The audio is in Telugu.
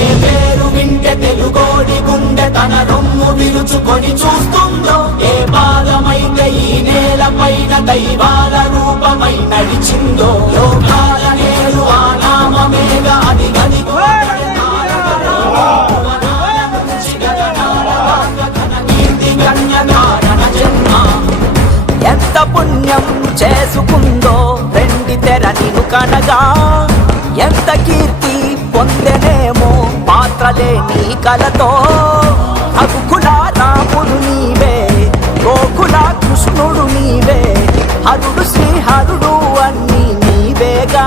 ఏ పేరు వింటే తెలుగోడి గుండె తన రొమ్ము విరుచుకొని చూస్తుందో, ఏ పాదమైతే ఈ నేల పైన దైవాల రూపమై నడిచిందో, లోకాల నేడు ఆ నామమేగా అది గదిగో ఎంత పుణ్యం చేసుకుందో వెండి తెర నిన్ను కనగా, ఎంత కీర్తి పొందెనేమో పాత్రలే నీ కలతో. రఘుకుల రాముడు నీవే, గోకుల కృష్ణుడు నీవే, హరుడు శ్రీహరుడు అన్నీ నీవేగా.